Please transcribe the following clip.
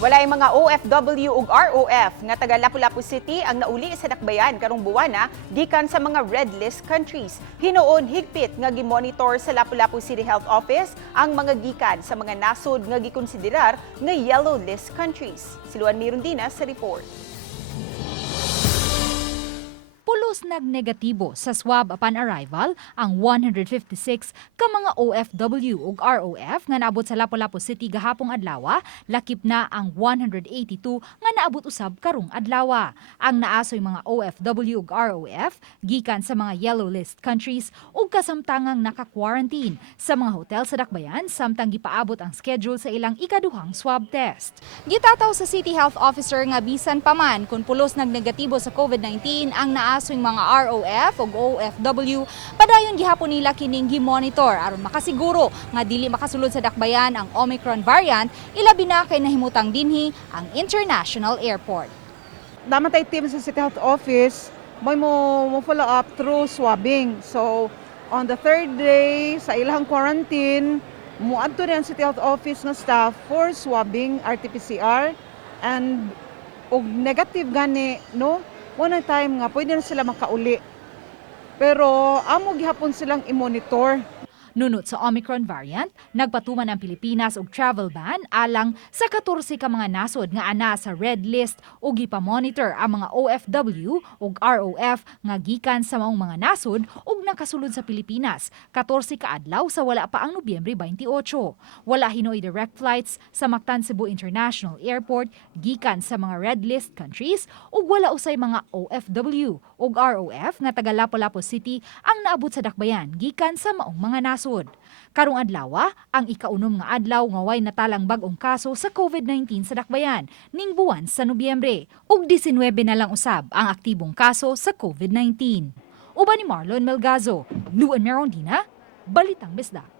Walay mga OFW ug ROF nga taga Lapu-Lapu City ang nauli sa dakbayan karong buwana gikan sa mga red list countries. Hinuon higpit nga gimonitor sa Lapu-Lapu City Health Office ang mga gikan sa mga nasod nga gikonsiderar nga yellow list countries. Siluan Mirundina sa report. Pulos nagnegatibo sa swab upon arrival ang 156 ka mga OFW ug ROF nga naabot sa Lapu-Lapu City gahapong adlaw, lakip na ang 182 nga naabot usab karong adlaw. Ang naasoy mga OFW ug ROF gikan sa mga yellow list countries ug kasamtangang naka-quarantine sa mga hotel sa dakbayan samtang gipaabot ang schedule sa ilang ikaduhang swab test. Gitataw sa City Health Officer nga bisan pa man kung pulos nagnegatibo sa COVID-19 ang naasoy mga ROF ug OFW, padayon gihapon nila kining gi-monitor aron makasiguro nga dili makasulod sa dakbayan ang Omicron variant, ilabi na kay nahimutang dinhi ang international airport. Namatay team sa City Health Office, may mo follow up through swabbing. So, on the third day sa ilang quarantine, muadto rin ang City Health Office nga staff for swabbing RT-PCR and og negative gani, no? One time nga pwede na sila makauli. Pero amo gihapon silang i-monitor. Nunot sa Omicron variant, nagpatuman ang Pilipinas og travel ban alang sa 14 ka mga nasod nga ana sa red list ug gipamonitor ang mga OFW ug ROF nga gikan sa maong mga nasod ug nakasulod sa Pilipinas 14 ka adlaw sa wala pa ang Nobyembre 28. Wala hinoy direct flights sa Mactan Cebu International Airport gikan sa mga red list countries ug wala usay mga OFW ug ROF nga taga Lapu-Lapu City ang naabot sa dakbayan gikan sa maong mga nasod. Karong adlaw, ang ikaunom nga adlaw nga way natalang bag-ong kaso sa COVID-19 sa dakbayan ning buwan sa Nobyembre ug 19 na lang usab ang aktibong kaso sa COVID-19. Uban ni Marlon Melgazo, Luan Merondina, Balitang Bisdak.